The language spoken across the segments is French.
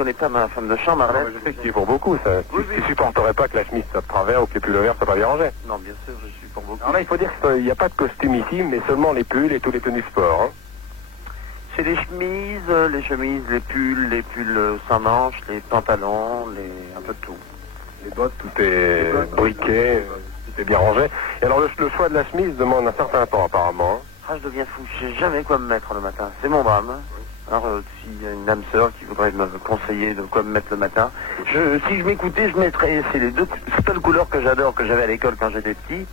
On n'est pas ma femme de chambre, arrête. Je sais que tu es pour beaucoup, ça. Oui, Tu supporterais pas que la chemise soit de travers ou que les pulls verts soient pas dérangés. Non, bien sûr, je suis pour beaucoup. Alors là, il faut dire qu'il n'y a pas de costume ici, mais seulement les pulls et tous les tenues sport. Hein. C'est les chemises, les pulls sans manches, les pantalons, un peu de tout. Les bottes, tout est briquet, tout est bien rangé. Et alors le choix de la chemise demande un certain temps apparemment. Ah, je deviens fou, je sais jamais quoi me mettre le matin. C'est mon drame. Alors, s'il y a une âme sœur qui voudrait me conseiller de quoi me mettre le matin, si je m'écoutais, je mettrais, c'est les deux seules couleurs que j'adore, que j'avais à l'école quand j'étais petit.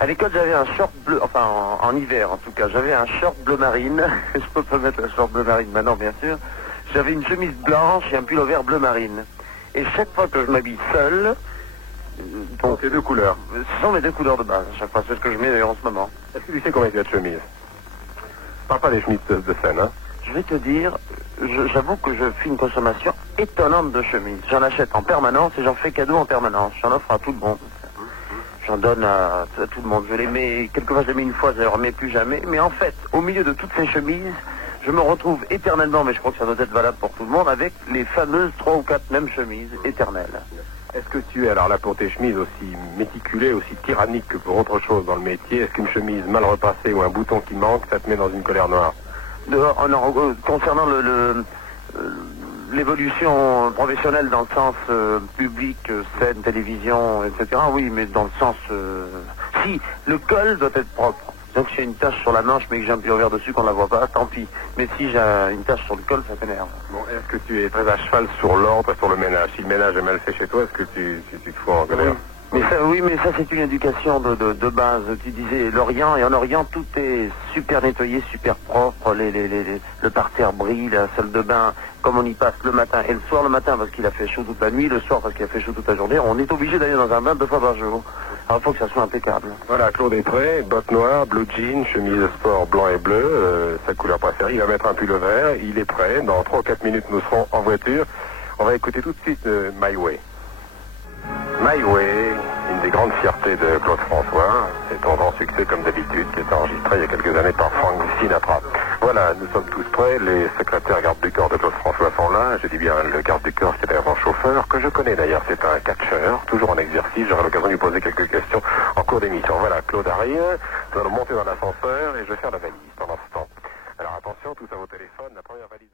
À l'école, j'avais un short bleu, enfin en hiver en tout cas, j'avais un short bleu marine. Je peux pas mettre un short bleu marine maintenant, bien sûr. J'avais une chemise blanche et un pull au vert bleu marine. Et chaque fois que je m'habille seul, Donc ces deux couleurs. ce sont mes deux couleurs de base. À chaque fois, c'est ce que je mets d'ailleurs en ce moment. Est-ce que tu sais combien il y a de chemises? Parle pas des chemises de scène, hein. Je vais te dire, j'avoue que je fais une consommation étonnante de chemises. J'en achète en permanence et j'en fais cadeau en permanence. J'en offre à tout le monde. J'en donne à tout le monde. Je les mets, quelquefois je les mets une fois, je les remets plus jamais. Mais en fait, au milieu de toutes ces chemises, je me retrouve éternellement, mais je crois que ça doit être valable pour tout le monde, avec les fameuses 3 ou 4 mêmes chemises éternelles. Est-ce que tu es, alors là pour tes chemises, aussi méticulé, aussi tyrannique que pour autre chose dans le métier? Est-ce qu'une chemise mal repassée ou un bouton qui manque, ça te met dans une colère noire? Concernant l'évolution professionnelle dans le sens public, scène, télévision, etc., oui, mais dans le sens... Si, le col doit être propre. Donc si j'ai une tache sur la manche, mais que j'ai un pull vert dessus qu'on ne la voit pas, tant pis. Mais si j'ai une tache sur le col, ça t'énerve. Bon, est-ce que tu es très à cheval sur l'ordre et sur le ménage? Si le ménage est mal fait chez toi, est-ce que tu te fous en colère? Oui, mais ça c'est une éducation de base. Tu disais l'Orient, et en Orient tout est super nettoyé, super propre, le parterre brille, la salle de bain, comme on y passe le matin et le soir, le matin parce qu'il a fait chaud toute la nuit, le soir parce qu'il a fait chaud toute la journée, on est obligé d'aller dans un bain 2 fois par jour. Alors il faut que ça soit impeccable. Voilà, Claude est prêt, bottes noires, blue jean, chemise de sport blanc et bleu, sa couleur préférée, il va mettre un pull vert, il est prêt, dans 3 ou 4 minutes nous serons en voiture. On va écouter tout de suite My Way. My Way, une des grandes fiertés de Claude François, c'est ton grand succès comme d'habitude qui est enregistré il y a quelques années par Frank Sinatra. Voilà, nous sommes tous prêts, les secrétaires garde du corps de Claude François sont là, je dis bien le garde du corps qui est un chauffeur, que je connais d'ailleurs, c'est un catcheur, toujours en exercice, j'aurai l'occasion de lui poser quelques questions en cours d'émission. Voilà, Claude arrive, nous allons monter dans l'ascenseur et je vais faire la valise pendant ce temps. Alors attention, tous à vos téléphones, la première valise...